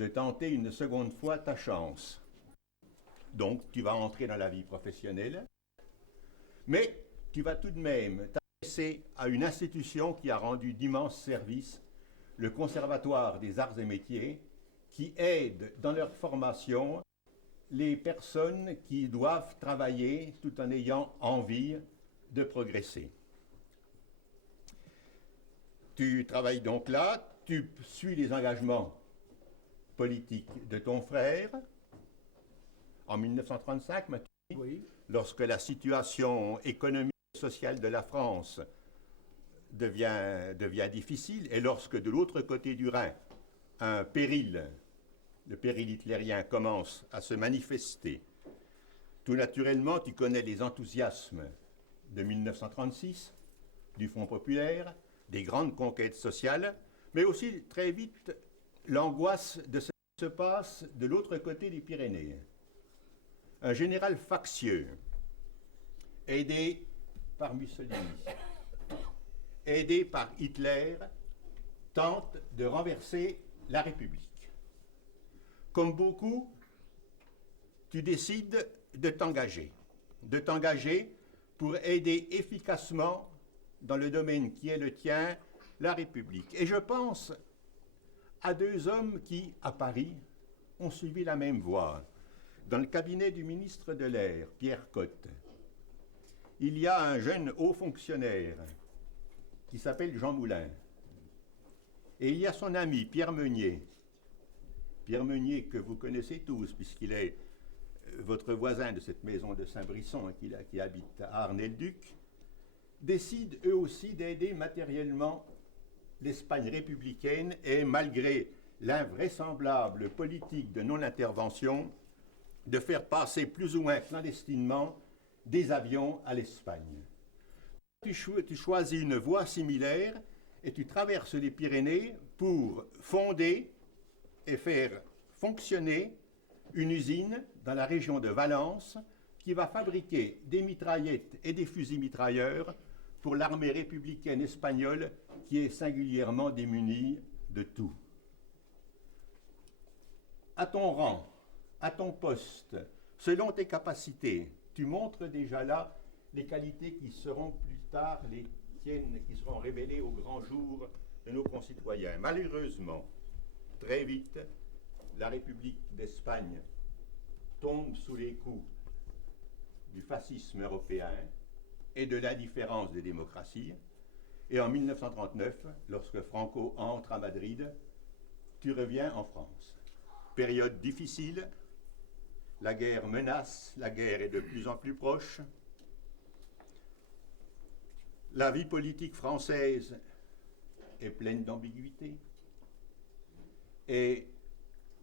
de tenter une seconde fois ta chance. Donc, tu vas entrer dans la vie professionnelle, mais tu vas tout de même t'adresser à une institution qui a rendu d'immenses services, le Conservatoire des Arts et Métiers, qui aide dans leur formation les personnes qui doivent travailler tout en ayant envie de progresser. Tu travailles donc là, tu suis les engagements politiques de ton frère. En 1935, oui, lorsque la situation économique et sociale de la France devient difficile, et lorsque de l'autre côté du Rhin, un péril, le péril hitlérien, commence à se manifester, tout naturellement, tu connais les enthousiasmes de 1936, du Front populaire, des grandes conquêtes sociales, mais aussi très vite l'angoisse de ce qui se passe de l'autre côté des Pyrénées. Un général factieux, aidé par Mussolini, aidé par Hitler, tente de renverser la République. Comme beaucoup, tu décides de t'engager pour aider efficacement dans le domaine qui est le tien, la République. Et je pense à deux hommes qui, à Paris, ont suivi la même voie. Dans le cabinet du ministre de l'Air, Pierre Cotte, il y a un jeune haut fonctionnaire qui s'appelle Jean Moulin. Et il y a son ami Pierre Meunier. Pierre Meunier que vous connaissez tous, puisqu'il est votre voisin de cette maison de Saint-Brisson qui habite à Arnay-le-Duc, décident eux aussi d'aider matériellement l'Espagne républicaine et malgré l'invraisemblable politique de non-intervention, de faire passer plus ou moins clandestinement des avions à l'Espagne. Tu choisis une voie similaire et tu traverses les Pyrénées pour fonder et faire fonctionner une usine dans la région de Valence qui va fabriquer des mitraillettes et des fusils mitrailleurs pour l'armée républicaine espagnole qui est singulièrement démunie de tout. À ton rang, à ton poste, selon tes capacités, tu montres déjà là les qualités qui seront plus tard les tiennes, qui seront révélées au grand jour de nos concitoyens. Malheureusement, très vite, la République d'Espagne tombe sous les coups du fascisme européen et de l'indifférence des démocraties. Et en 1939, lorsque Franco entre à Madrid, tu reviens en France. Période difficile, la guerre menace, la guerre est de plus en plus proche. La vie politique française est pleine d'ambiguïté. Et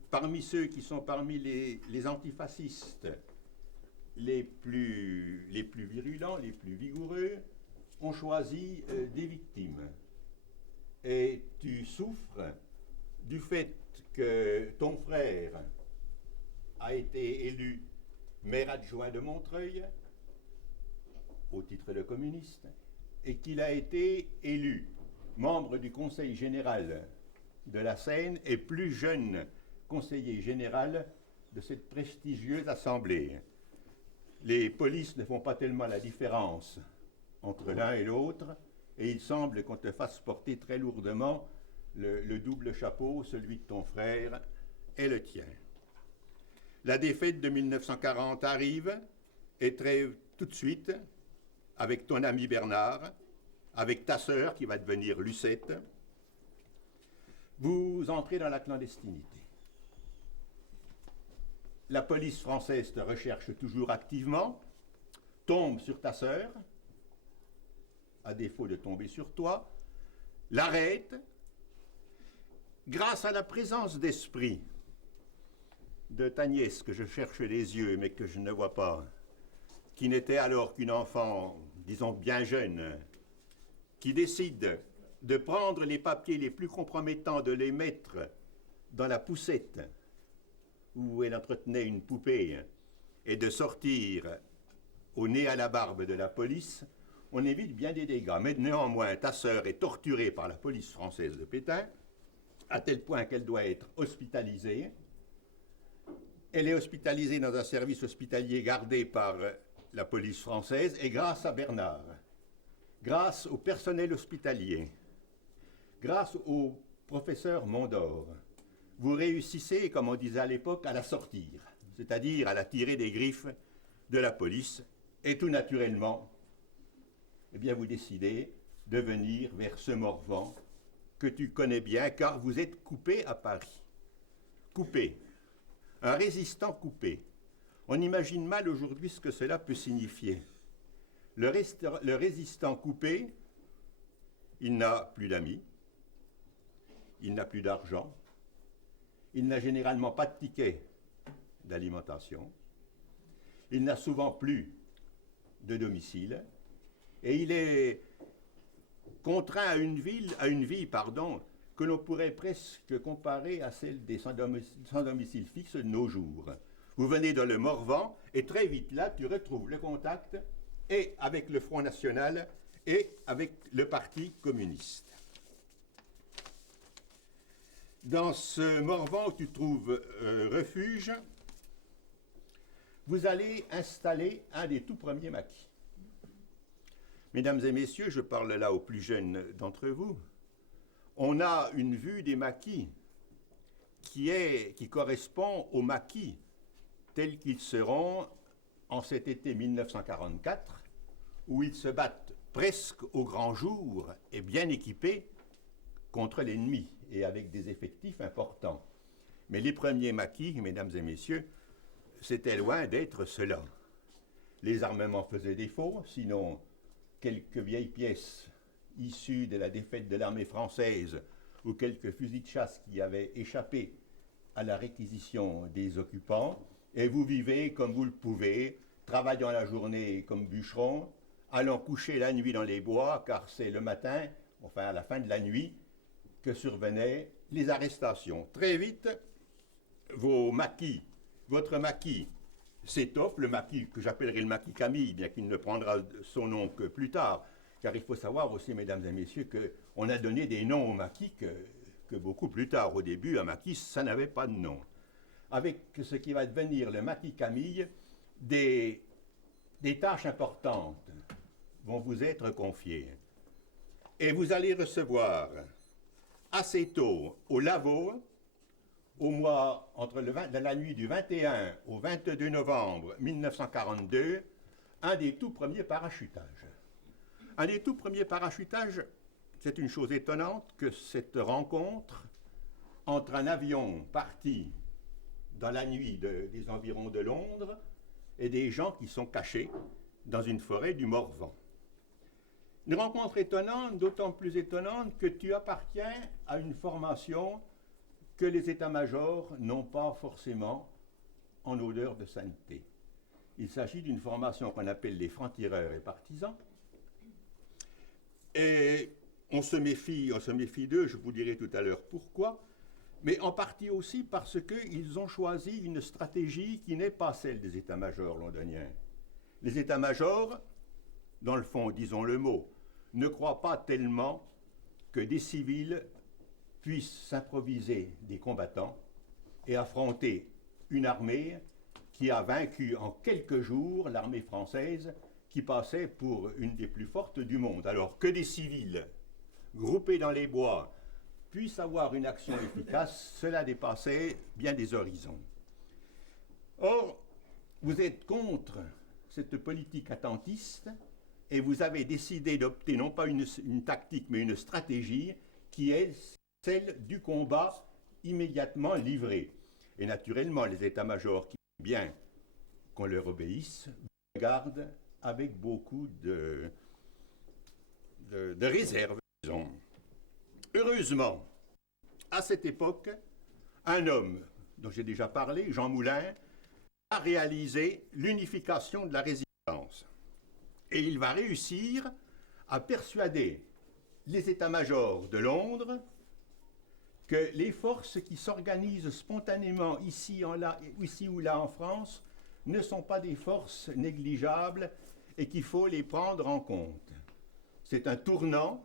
parmi ceux qui sont parmi les antifascistes les plus virulents, les plus vigoureux, ont choisi des victimes. Et tu souffres du fait que ton frère a été élu maire adjoint de Montreuil au titre de communiste et qu'il a été élu membre du Conseil général de la Seine et plus jeune conseiller général de cette prestigieuse assemblée. Les polices ne font pas tellement la différence entre l'un et l'autre et il semble qu'on te fasse porter très lourdement le double chapeau, celui de ton frère et le tien. La défaite de 1940 arrive et tout de suite, avec ton ami Bernard, avec ta sœur qui va devenir Lucette, vous entrez dans la clandestinité. La police française te recherche toujours activement, tombe sur ta sœur, à défaut de tomber sur toi, l'arrête, grâce à la présence d'esprit de ta nièce que je cherche les yeux mais que je ne vois pas, qui n'était alors qu'une enfant, disons bien jeune, qui décide de prendre les papiers les plus compromettants, de les mettre dans la poussette où elle entretenait une poupée et de sortir au nez à la barbe de la police, on évite bien des dégâts. Mais néanmoins, ta sœur est torturée par la police française de Pétain à tel point qu'elle doit être hospitalisée. Elle est hospitalisée dans un service hospitalier gardé par la police française, et grâce à Bernard, grâce au personnel hospitalier, grâce au professeur Mondor, vous réussissez, comme on disait à l'époque, à la sortir, c'est-à-dire à la tirer des griffes de la police, et tout naturellement, eh bien, vous décidez de venir vers ce Morvan que tu connais bien, car vous êtes coupé à Paris. Coupé. Un résistant coupé. On imagine mal aujourd'hui ce que cela peut signifier. Le résistant coupé, il n'a plus d'amis, il n'a plus d'argent, il n'a généralement pas de ticket d'alimentation, il n'a souvent plus de domicile, et il est contraint à une vie que l'on pourrait presque comparer à celle des sans domicile fixe de nos jours. Vous venez dans le Morvan, et très vite là, tu retrouves le contact et avec le Front National et avec le Parti communiste. Dans ce Morvan où tu trouves refuge, vous allez installer un des tout premiers maquis. Mesdames et messieurs, je parle là aux plus jeunes d'entre vous. On a une vue des maquis qui correspond aux maquis tels qu'ils seront en cet été 1944, où ils se battent presque au grand jour et bien équipés contre l'ennemi et avec des effectifs importants. Mais les premiers maquis, mesdames et messieurs, c'était loin d'être cela. Les armements faisaient défaut, sinon quelques vieilles pièces issues de la défaite de l'armée française ou quelques fusils de chasse qui avaient échappé à la réquisition des occupants, et vous vivez comme vous le pouvez, travaillant la journée comme bûcheron, allant coucher la nuit dans les bois, car c'est le matin, enfin à la fin de la nuit, que survenaient les arrestations. Très vite, votre maquis s'étoffe, le maquis que j'appellerai le maquis Camille, bien qu'il ne prendra son nom que plus tard, car il faut savoir aussi, mesdames et messieurs, qu'on a donné des noms aux maquis que beaucoup plus tard. Au début, un maquis, ça n'avait pas de nom. Avec ce qui va devenir le maquis Camille, des tâches importantes vont vous être confiées. Et vous allez recevoir assez tôt au Lavaux, au mois entre la nuit du 21 au 22 novembre 1942, un des tout premiers parachutages. Un des tout premiers parachutages, c'est une chose étonnante que cette rencontre entre un avion parti dans la nuit des environs de Londres et des gens qui sont cachés dans une forêt du Morvan. Une rencontre étonnante, d'autant plus étonnante que tu appartiens à une formation que les états-majors n'ont pas forcément en odeur de sainteté. Il s'agit d'une formation qu'on appelle les francs-tireurs et partisans. Et on se méfie d'eux, je vous dirai tout à l'heure pourquoi, mais en partie aussi parce qu'ils ont choisi une stratégie qui n'est pas celle des états-majors londoniens. Les états-majors, dans le fond, disons le mot, ne croient pas tellement que des civils puissent s'improviser des combattants et affronter une armée qui a vaincu en quelques jours l'armée française qui passait pour une des plus fortes du monde. Alors que des civils groupés dans les bois puissent avoir une action efficace, cela dépassait bien des horizons. Or, vous êtes contre cette politique attentiste et vous avez décidé d'opter non pas une tactique mais une stratégie qui est celle du combat immédiatement livré. Et naturellement, les états-majors qui aiment bien qu'on leur obéisse regardent avec beaucoup de réserve, disons. Heureusement, à cette époque, un homme dont j'ai déjà parlé, Jean Moulin, a réalisé l'unification de la résistance. Et il va réussir à persuader les états-majors de Londres que les forces qui s'organisent spontanément ici ou là en France ne sont pas des forces négligeables et qu'il faut les prendre en compte. C'est un tournant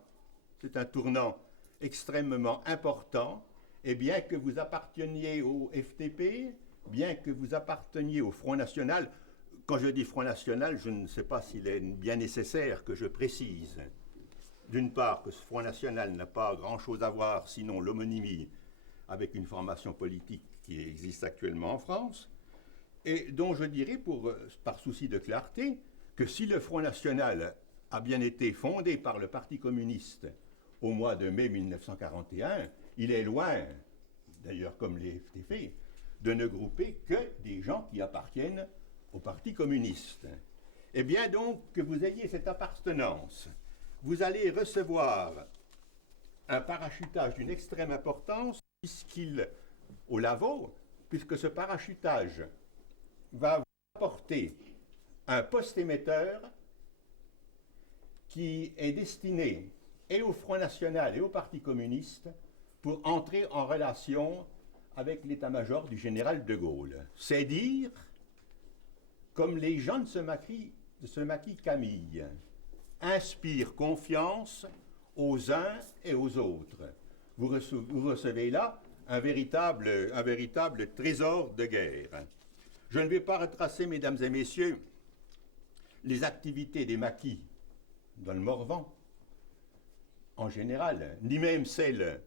extrêmement important et bien que vous apparteniez au FTP, bien que vous apparteniez au Front National, quand je dis Front National, je ne sais pas s'il est bien nécessaire que je précise, d'une part, que ce Front National n'a pas grand-chose à voir, sinon l'homonymie, avec une formation politique qui existe actuellement en France, et dont je dirais, par souci de clarté, que si le Front National a bien été fondé par le Parti communiste au mois de mai 1941, il est loin, d'ailleurs comme les FTP, de ne grouper que des gens qui appartiennent au Parti communiste. Eh bien donc, que vous ayez cette appartenance, vous allez recevoir un parachutage d'une extrême importance, au Lavaux, puisque ce parachutage va vous apporter un poste émetteur qui est destiné et au Front National et au Parti communiste pour entrer en relation avec l'état-major du général de Gaulle. C'est dire, comme les gens de ce maquis Camille inspirent confiance aux uns et aux autres. Vous recevez là un véritable trésor de guerre. Je ne vais pas retracer, mesdames et messieurs, les activités des maquis dans le Morvan, en général, ni même celles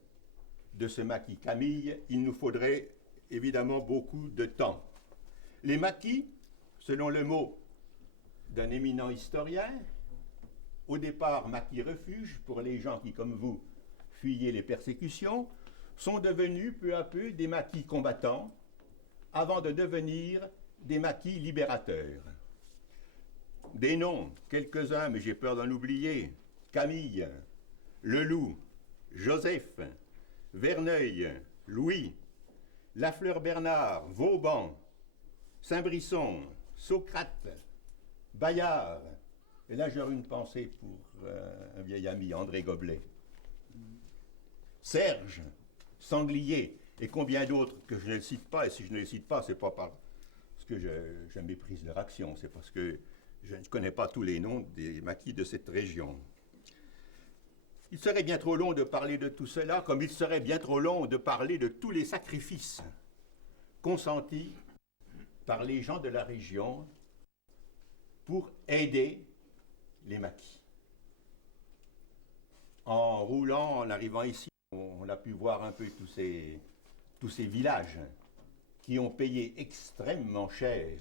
de ce maquis Camille, il nous faudrait évidemment beaucoup de temps. Les maquis, selon le mot d'un éminent historien, au départ maquis refuge pour les gens qui, comme vous, fuyaient les persécutions, sont devenus peu à peu des maquis combattants, avant de devenir des maquis libérateurs. Des noms, quelques-uns, mais j'ai peur d'en oublier: Camille, Leloup, Joseph, Verneuil, Louis, Lafleur-Bernard, Vauban, Saint-Brisson, Socrate, Bayard. Et là, j'aurais une pensée pour un vieil ami, André Goblet. Serge, Sanglier, et combien d'autres que je ne cite pas. Et si je ne les cite pas, c'est pas parce que je méprise leur action, c'est parce que je ne connais pas tous les noms des maquis de cette région. Il serait bien trop long de parler de tout cela, comme il serait bien trop long de parler de tous les sacrifices consentis par les gens de la région pour aider les maquis. En roulant, en arrivant ici, on a pu voir un peu tous ces villages qui ont payé extrêmement cher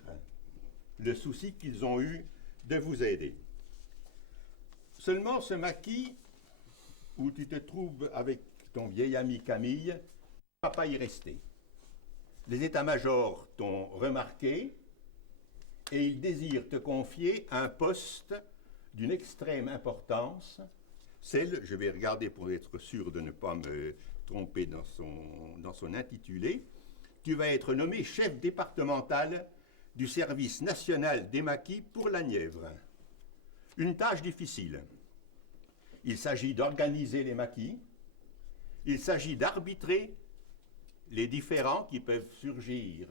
le souci qu'ils ont eu de vous aider. Seulement, ce maquis, où tu te trouves avec ton vieil ami Camille, ne va pas y rester. Les états-majors t'ont remarqué et ils désirent te confier un poste d'une extrême importance, celle, je vais regarder pour être sûr de ne pas me tromper dans son intitulé, tu vas être nommé chef départemental du service national des maquis pour la Nièvre. Une tâche difficile. Il s'agit d'organiser les maquis, il s'agit d'arbitrer les différends qui peuvent surgir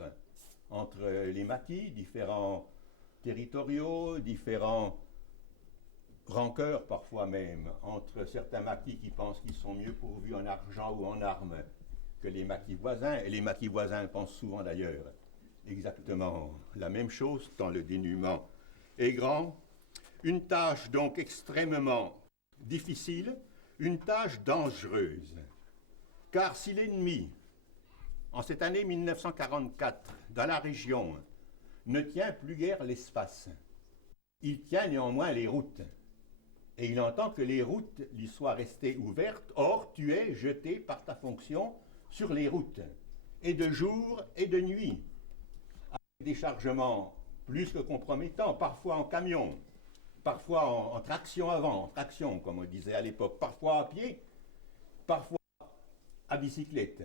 entre les maquis, différents territoriaux, différents rancœurs parfois même, entre certains maquis qui pensent qu'ils sont mieux pourvus en argent ou en armes que les maquis voisins, et les maquis voisins pensent souvent d'ailleurs exactement la même chose, tant le dénuement est grand. Une tâche donc extrêmement difficile, une tâche dangereuse, car si l'ennemi, en cette année 1944, dans la région, ne tient plus guère l'espace, il tient néanmoins les routes, et il entend que les routes lui soient restées ouvertes, or tu es jeté par ta fonction sur les routes, et de jour et de nuit, avec des chargements plus que compromettants, parfois en camion, parfois en traction avant, en traction comme on disait à l'époque, parfois à pied, parfois à bicyclette.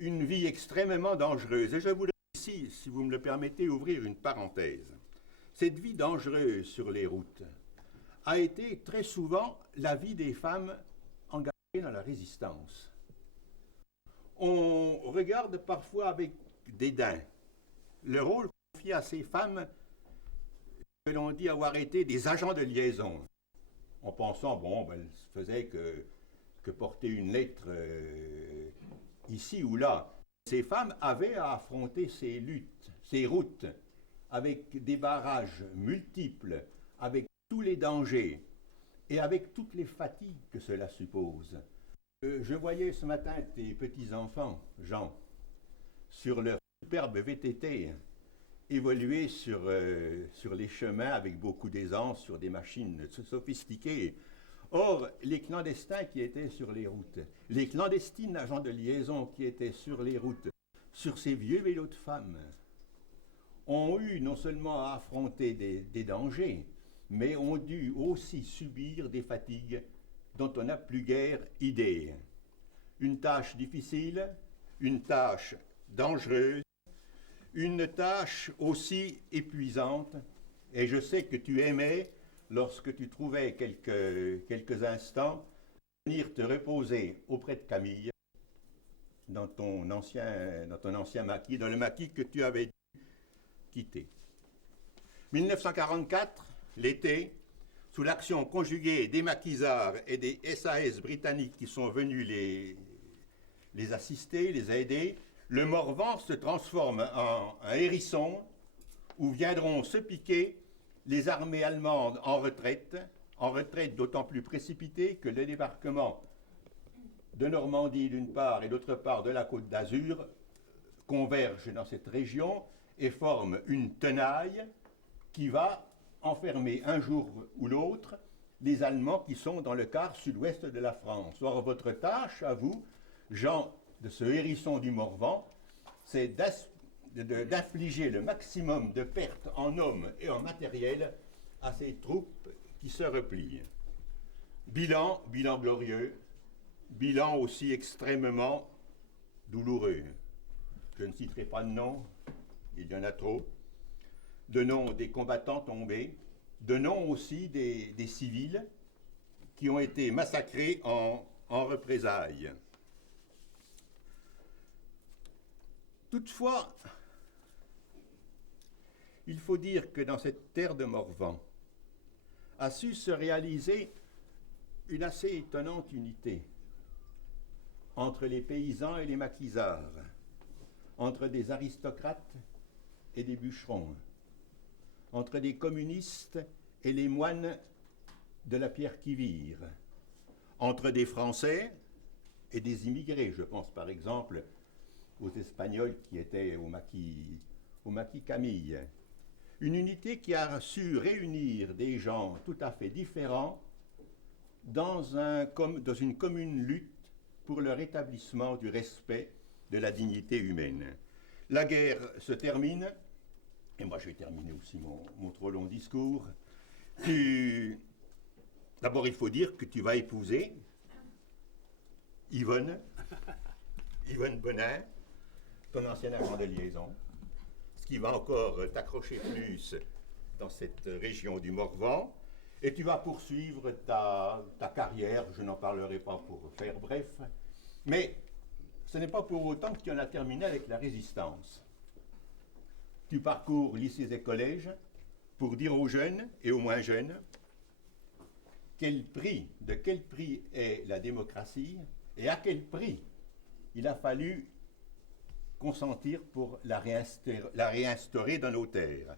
Une vie extrêmement dangereuse. Et je voudrais ici, si vous me le permettez, ouvrir une parenthèse. Cette vie dangereuse sur les routes a été très souvent la vie des femmes engagées dans la résistance. On regarde parfois avec dédain le rôle confié à ces femmes que l'on dit avoir été des agents de liaison, en pensant, bon, ben, elles faisaient que porter une lettre ici ou là. Ces femmes avaient à affronter ces luttes, ces routes, avec des barrages multiples, avec tous les dangers et avec toutes les fatigues que cela suppose. Je voyais ce matin tes petits-enfants, Jean, sur leur superbe VTT, évoluer sur les chemins avec beaucoup d'aisance, sur des machines sophistiquées. Or, les clandestins qui étaient sur les routes, les clandestines agents de liaison qui étaient sur les routes, sur ces vieux vélos de femmes, ont eu non seulement à affronter des dangers, mais ont dû aussi subir des fatigues dont on n'a plus guère idée. Une tâche difficile, une tâche dangereuse, une tâche aussi épuisante, et je sais que tu aimais, lorsque tu trouvais quelques instants, venir te reposer auprès de Camille, dans ton ancien maquis, dans le maquis que tu avais dû quitter. 1944, l'été, sous l'action conjuguée des maquisards et des SAS britanniques qui sont venus les assister, les aider, le Morvan se transforme en un hérisson où viendront se piquer les armées allemandes en retraite d'autant plus précipitée que le débarquement de Normandie d'une part et d'autre part de la Côte d'Azur convergent dans cette région et forment une tenaille qui va enfermer un jour ou l'autre les Allemands qui sont dans le quart sud-ouest de la France. Or, votre tâche, à vous, Jean de ce hérisson du Morvan, c'est d'infliger le maximum de pertes en hommes et en matériel à ces troupes qui se replient. Bilan glorieux, bilan aussi extrêmement douloureux. Je ne citerai pas de nom, il y en a trop, de noms des combattants tombés, de noms aussi des civils qui ont été massacrés en représailles. Toutefois, il faut dire que dans cette terre de Morvan a su se réaliser une assez étonnante unité entre les paysans et les maquisards, entre des aristocrates et des bûcherons, entre des communistes et les moines de la pierre qui vire, entre des Français et des immigrés. Je pense par exemple aux Espagnols qui étaient au maquis Camille. Une unité qui a su réunir des gens tout à fait différents dans une commune lutte pour le rétablissement du respect de la dignité humaine. La guerre se termine, et moi je vais terminer aussi mon trop long discours. D'abord, il faut dire que tu vas épouser Yvonne Bonin, ton ancien agent de liaison, ce qui va encore t'accrocher plus dans cette région du Morvan, et tu vas poursuivre ta carrière, je n'en parlerai pas pour faire bref, mais ce n'est pas pour autant que tu en as terminé avec la résistance. Tu parcours lycées et collèges pour dire aux jeunes et aux moins jeunes de quel prix est la démocratie et à quel prix il a fallu consentir pour la réinstaurer dans nos terres.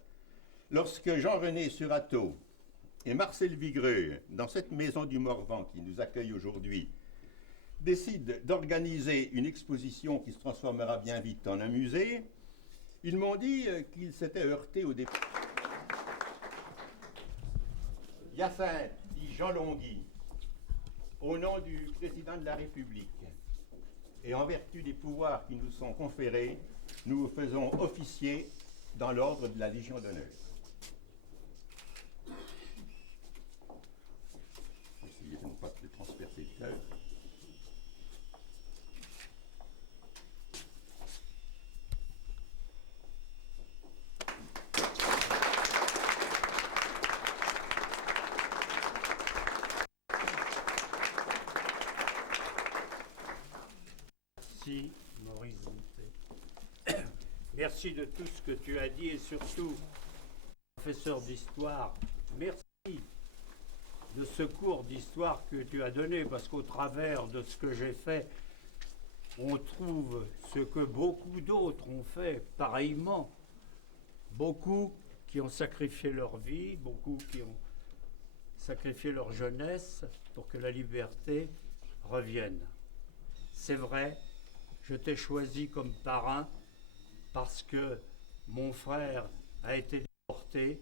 Lorsque Jean-René Surateau et Marcel Vigreux, dans cette maison du Morvan qui nous accueille aujourd'hui, décident d'organiser une exposition qui se transformera bien vite en un musée, ils m'ont dit qu'ils s'étaient heurtés au départ. Hyacinthe, dit Jean Longhi, au nom du président de la République, et en vertu des pouvoirs qui nous sont conférés, nous vous faisons officier dans l'ordre de la Légion d'honneur. Essayez de ne pas te transpercer le cœur. Merci, Maurice Bonté. Merci de tout ce que tu as dit et surtout, professeur d'histoire, merci de ce cours d'histoire que tu as donné parce qu'au travers de ce que j'ai fait, on trouve ce que beaucoup d'autres ont fait pareillement. Beaucoup qui ont sacrifié leur vie, beaucoup qui ont sacrifié leur jeunesse pour que la liberté revienne. C'est vrai, je t'ai choisi comme parrain parce que mon frère a été déporté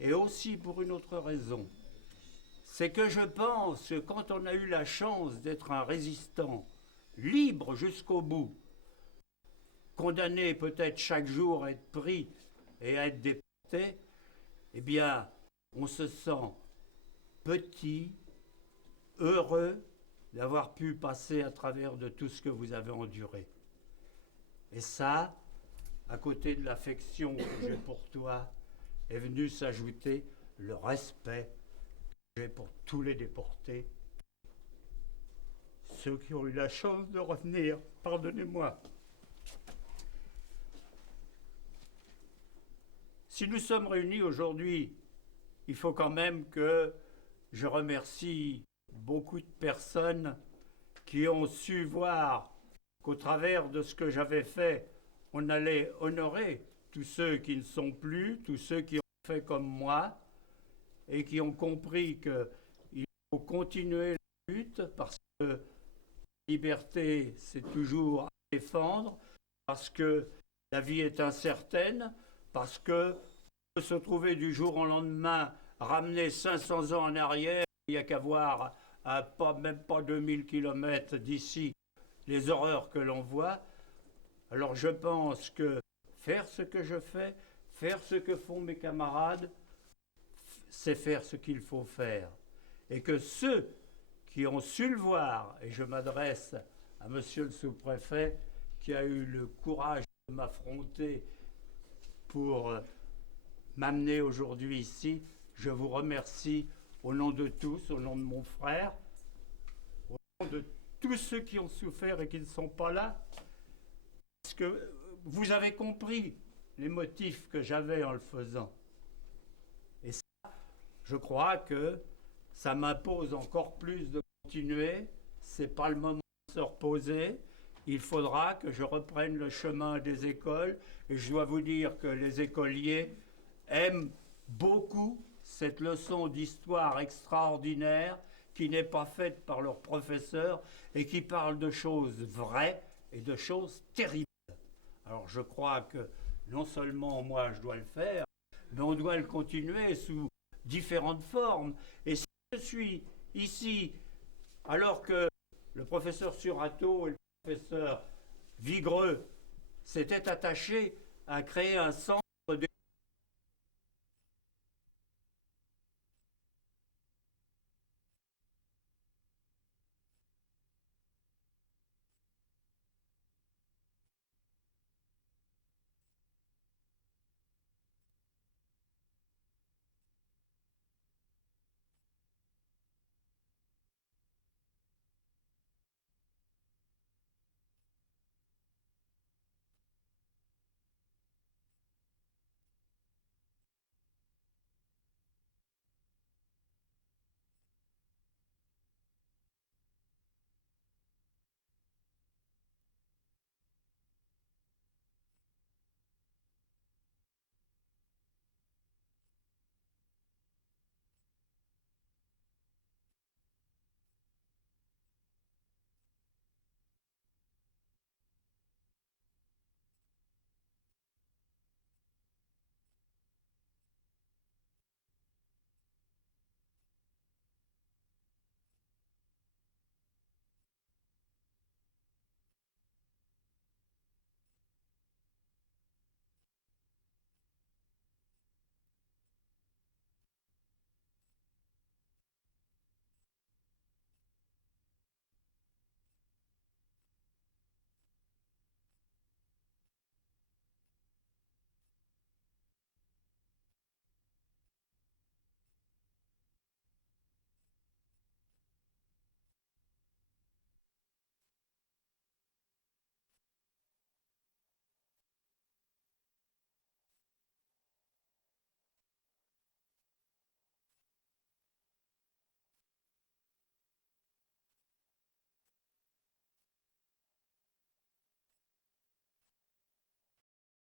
et aussi pour une autre raison. C'est que je pense que quand on a eu la chance d'être un résistant libre jusqu'au bout, condamné peut-être chaque jour à être pris et à être déporté, eh bien, on se sent petit, heureux d'avoir pu passer à travers de tout ce que vous avez enduré. Et ça, à côté de l'affection que j'ai pour toi, est venu s'ajouter le respect que j'ai pour tous les déportés. Ceux qui ont eu la chance de revenir, pardonnez-moi. Si nous sommes réunis aujourd'hui, il faut quand même que je remercie beaucoup de personnes qui ont su voir qu'au travers de ce que j'avais fait, on allait honorer tous ceux qui ne sont plus, tous ceux qui ont fait comme moi et qui ont compris qu'il faut continuer la lutte parce que la liberté, c'est toujours à défendre, parce que la vie est incertaine, parce qu'on peut se trouver du jour au lendemain ramener 500 ans en arrière, il n'y a qu'à voir à même pas 2000 km d'ici les horreurs que l'on voit. Alors je pense que faire ce que je fais, faire ce que font mes camarades, c'est faire ce qu'il faut faire. Et que ceux qui ont su le voir, et je m'adresse à monsieur le sous-préfet, qui a eu le courage de m'affronter pour m'amener aujourd'hui ici, je vous remercie au nom de tous, au nom de mon frère, au nom de tous ceux qui ont souffert et qui ne sont pas là, parce que vous avez compris les motifs que j'avais en le faisant. Et ça, je crois que ça m'impose encore plus de continuer. C'est pas le moment de se reposer. Il faudra que je reprenne le chemin des écoles. Et je dois vous dire que les écoliers aiment beaucoup cette leçon d'histoire extraordinaire qui n'est pas faite par leurs professeurs et qui parle de choses vraies et de choses terribles. Alors je crois que non seulement moi je dois le faire, mais on doit le continuer sous différentes formes. Et si je suis ici alors que le professeur Surato et le professeur Vigreux s'étaient attachés à créer un centre